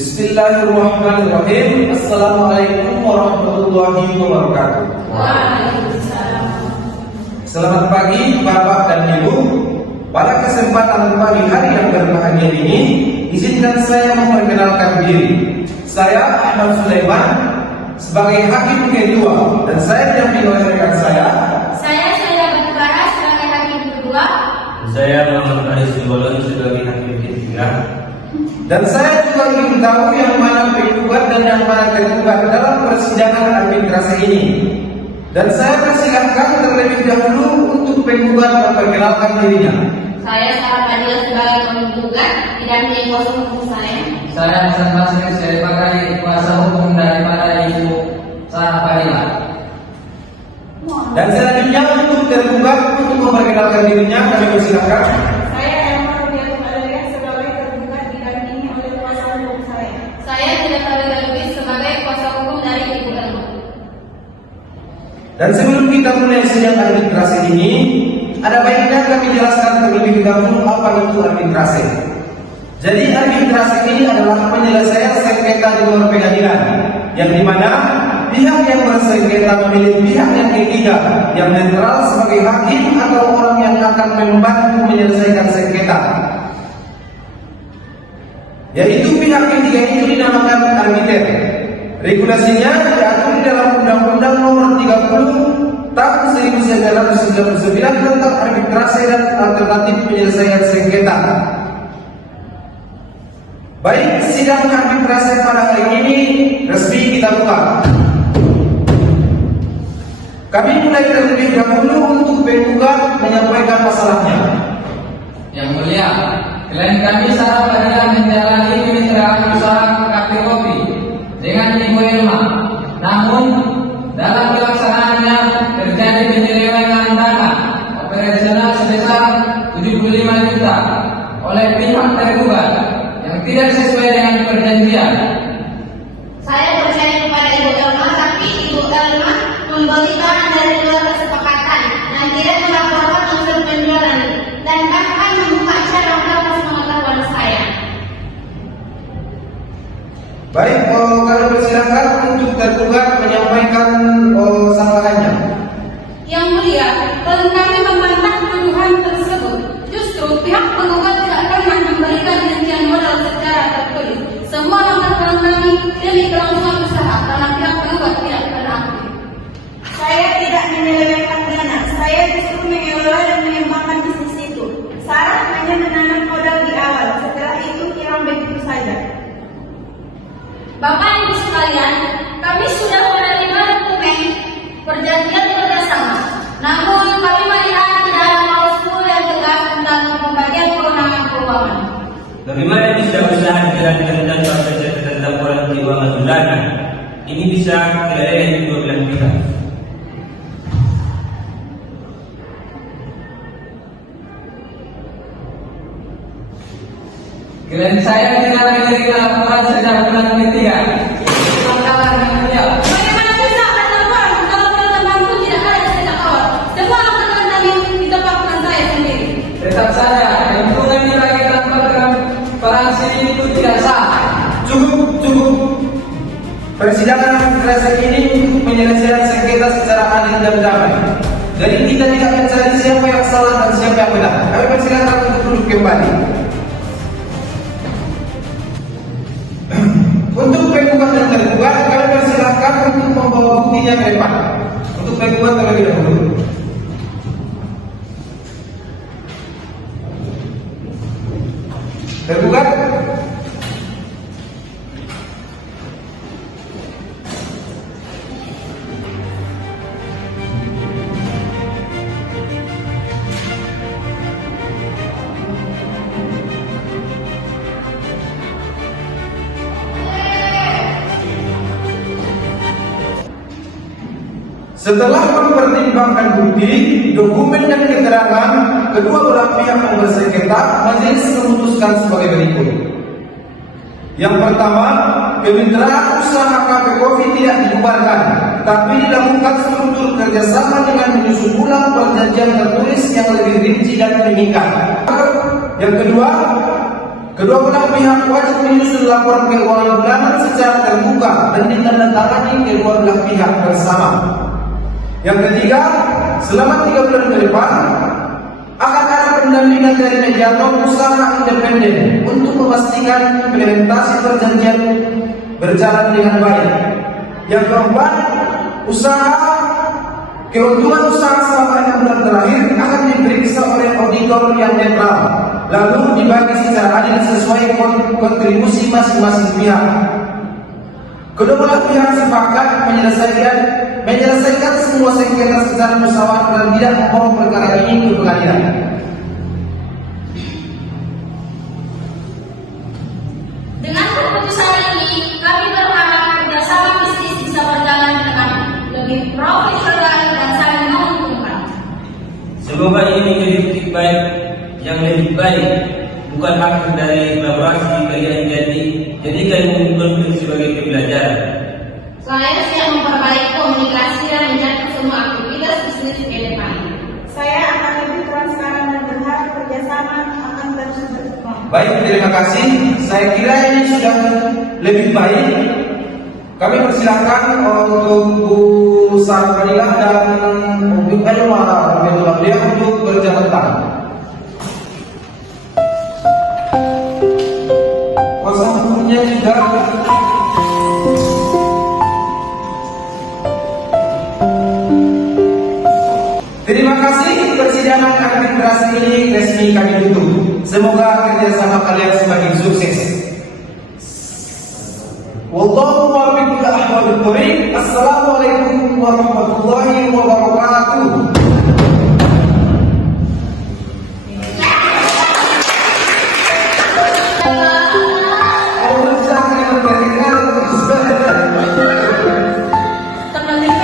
Bismillahirrahmanirrahim. Assalamualaikum warahmatullahi wabarakatuh. Waalaikumsalam. Selamat pagi Bapak dan Ibu. Pada kesempatan pagi hari yang berbahagia ini, izinkan saya memperkenalkan diri. Saya Ahmad Sulaiman sebagai Hakim kedua, dan saya didampingi oleh rekan saya. Saya Batubara sebagai Hakim kedua. Saya Muhammad Aris Bolon sebagai Hakim ketiga. Dan saya juga ingin tahu yang mana penggugat dan yang mana tergugat dalam persidangan arbitrase ini. Dan saya persilahkan terlebih dahulu untuk penggugat memperkenalkan dirinya. Saya Sarah Fadila sebagai penggugat, didampingi kuasa hukum saya. Saya Hasan Basri sebagai kuasa hukum daripada Ibu Sarah Fadila. Dan selanjutnya untuk tergugat untuk memperkenalkan dirinya, kami persilahkan. Saya Emma Rubiatu Valeria sebagai tergugat, didampingi oleh kuasa hukum saya. Saya tidak terlebih sebagai kuasa hukum dari Ibu Emma. Dan sebelum kita mulai sidang arbitrase ini, ada baiknya kami jelaskan terlebih dahulu apa itu arbitrase. Jadi arbitrase ini adalah penyelesaian sengketa di luar pengadilan, yang dimana pihak yang bersengketa memilih pihak yang ketiga yang netral sebagai hakim atau orang yang akan membantu menyelesaikan sengketa. Yaitu pihak ketiga itu dinamakan arbiter. Regulasinya diatur di dalam Undang-Undang Nomor 30 Tahun 1999 tentang arbitrase dan alternatif penyelesaian sengketa. Baik, sidang arbitrase pada hari ini resmi kita buka. Kami mulai terlebih dahulu untuk penggugat menyampaikan masalahnya. Yang mulia, klien kami Sarah Fadila menjalani kemitraan usaha kafe kopi dengan Ibu Elma. Namun dalam pelaksanaannya terjadi penyelewengan dana operasional sebesar 75 juta oleh pihak tergugat yang tidak sesuai dengan perjanjian. Saya percaya kepada Ibu Elma, tapi Ibu Elma membeli barang dari luar kesepakatan dan tidak melaporkan unsur penjualan dan bahkan membuka cara atas pengetahuan saya. Baik, kami persilakan untuk tergugat menyampaikan sanggahannya. Yang mulia, kami membantah tuduhan tersebut. Justru pihak penggugat tidak pernah memberikan rincian modal secara tertulis. Semua langkah kami demi kelangsungan usaha karena pihak penggugat tidak pernah aktif. Saya tidak menyelewengkan dana. Saya justru mengelola dan mengembangkan bisnis itu. Sarah hanya menanam modal di awal. Setelah itu hilang begitu saja. Bapak Ibu sekalian, kami sudah menerima dokumen perjanjian kerjasama. Namun kami melihat tidak ada klausul yang tegas tentang pembagian kewenangan keuangan. Bagaimana bisa usaha dijalankan tanpa terjadi tentang orang keuangan dana? Ini bisa keleleh di dua belah pihak. Klien saya tidak menerima laporan sejak bulan ketiga. Masalah yang mulia. Bagaimana bisa ada laporan kalau teman-temanku tidak ada sejak awal? Semua laporan kami ditempatkan saya sendiri. Tetap saja, hitungan dibagi tanpa transparansi itu tidak sah. Cukup. Persidangan arbitrase ini untuk penyelesaian sengketa secara adil dan damai. Jadi kita tidak mencari siapa yang salah dan siapa yang benar. Kami persilakan untuk duduk kembali. Untuk penggugat dan tergugat, kami persilahkan untuk membawa buktinya ke depan. Untuk penggugat terlebih dahulu. Tergugat. Setelah mempertimbangkan bukti, dokumen dan keterangan kedua belah pihak yang bersengketa, majelis memutuskan sebagai berikut. Yang pertama, kemitraan usaha kafe kopi tidak dibubarkan, tapi dilakukan struktur kerjasama dengan menyusun ulang perjanjian tertulis yang lebih rinci dan mengikat. Yang kedua, Kedua belah pihak wajib menyusun laporan keuangan bulanan secara terbuka dan ditandatangani kedua belah pihak bersama. Yang ketiga, selama 3 bulan ke depan akan ada pendampingan dari mediator usaha independen untuk memastikan implementasi perjanjian berjalan dengan baik. Yang keempat, keuntungan usaha selama 6 bulan terakhir akan diperiksa oleh auditor yang netral, lalu dibagi secara adil sesuai kontribusi masing-masing pihak. Kedua belah pihak sepakat menyelesaikan semua sengketa secara musyawarah dan tidak membawa perkara ini ke pengadilan. Dengan keputusan ini, kami berharap kerjasama bisnis bisa berjalan dengan lebih profesional dan saling menguntungkan. Semoga ini menjadi titik baik yang lebih baik, bukan akhir dari kolaborasi kalian jadikan konflik sebagai pembelajaran. Saya siap memperbaiki komunikasi dan mencatat semua aktivitas bisnis ke depan. Saya akan lebih transparan dan berharap kerjasama akan terus berkembang. Baik, terima kasih. Saya kira ini sudah lebih baik. Kami persilakan untuk Bu Sarfadilah dan Bu Elma untuk berjabat tangan. Kuasa hukumnya juga. Terima kasih, persidangan arbitrase ini resmi kami tutup. Semoga kerjasama kalian semakin sukses. Wallahu muwaffiq ila ahwalil thoriq. Assalamualaikum warahmatullahi wabarakatuh. Teman-teman,